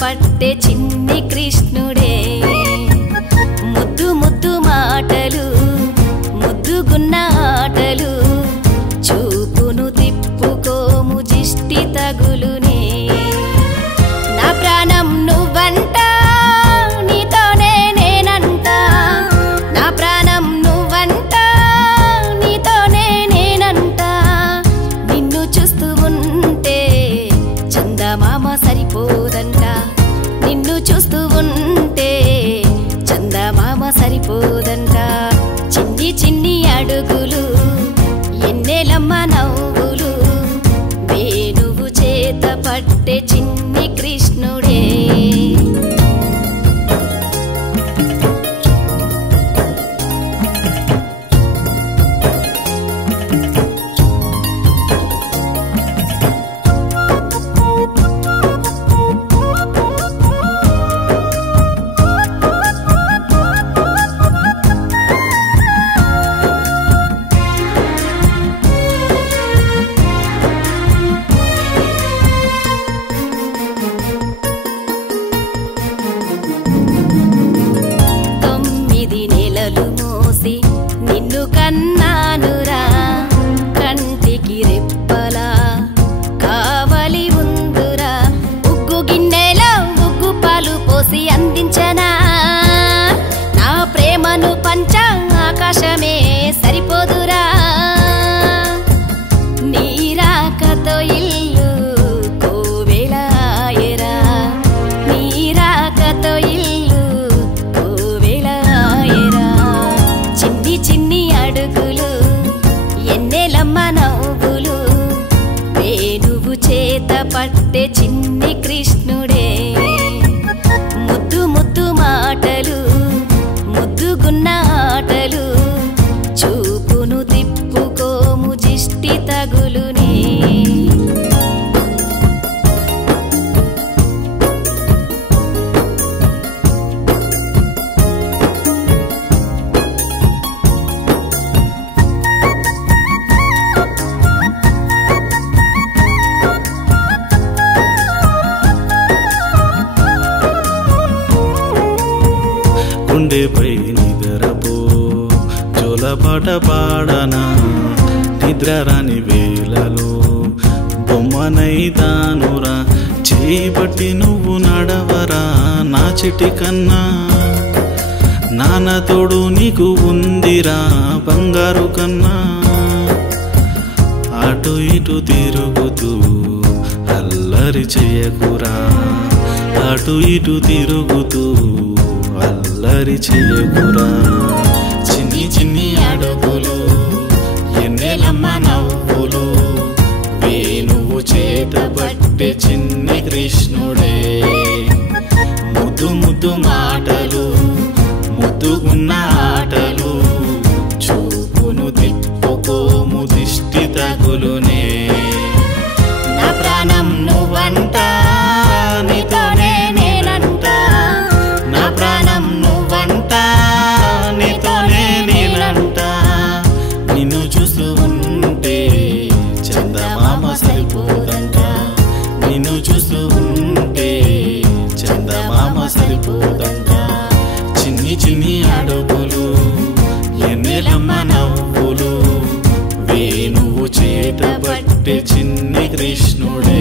పట్టే చిన్ని కృష్ణుడే ముద్దు ముద్దు మాటలు ముద్దుగున్న ఆటలు చూపును తిప్పుకోము జిష్టి తగులునే నా ప్రాణం నువ్వంట నీతోనే నేనంట నా ప్రాణం నువ్వంట నీతోనే నేనంట నిన్ను చూస్తూ ఉంటే చందమామ సరిపోదంట నిన్ను చూస్తూ ఉంటే చందమామ సరిపోదంట చిన్ని చిన్ని అడుగులు ఎన్నెలమ్మ నవ్వులు వేణువు చేత పట్టే చిన్ని కృష్ణుడే నిన్ను కన్నానురా కంటికి రెప్పలా కావలి ఉందురా ఉగ్గు గిన్నెలో ఉగ్గు పాలు పోసి అందించనా నా ప్రేమను పంచ ఆకాశమే సరిపోదురా నీరాకతో ఇల్లు కోవెల ఆయరా నీరాకతో ఇల్లు కోవెల ఆయరా చిన్ని చిన్ని అడుగులు ఎన్నెలమ్మ నవ్వులు వేణువు చేత పట్టే చిన్ని కృష్ణుడే ముద్దు ముద్దు మాటలు ముద్దుగున్న ఆటలు చూపును తిప్పుకోము జిష్టి తగులునే గుండెపై నిద్రపో జోలపాట పాడనా నిద్రరాని వేళలో బొమ్మనైతానురా చేపట్టి నువ్వు నడవరా నా చిటి కన్నా నాన్న తోడు నీకు ఉందిరా బంగారు కన్నా అటు ఇటు తిరుగుతూ అల్లరి చేయకురా అటు ఇటు తిరుగుతూ అల్లరి చేయకురా చిన్ని చిన్ని అడుగులు ఎన్నెలమ్మ నవ్వులు వేణువు చేత పట్టే చిన్ని కృష్ణుడే ముద్దు ముద్దు మాటలు ముద్దుగున్న ఆటలు చూపును తిప్పుకోము దిష్టి తగులునే నా ప్రాణం నువ్వంట నీతోనే నేనంట నా ప్రాణం నువ్వంట నీతోనే నేనంట నిన్ను చూస్తూ ఉంటే చందమామ సరిపోదంట నిన్ను చూస్తూ ఉంటే చందమామ సరిపోదంట చిన్ని చిన్ని అడుగులు ఎన్నెలమ్మ నవ్వులు వేణువు చేత పట్టే చిన్ని కృష్ణుడే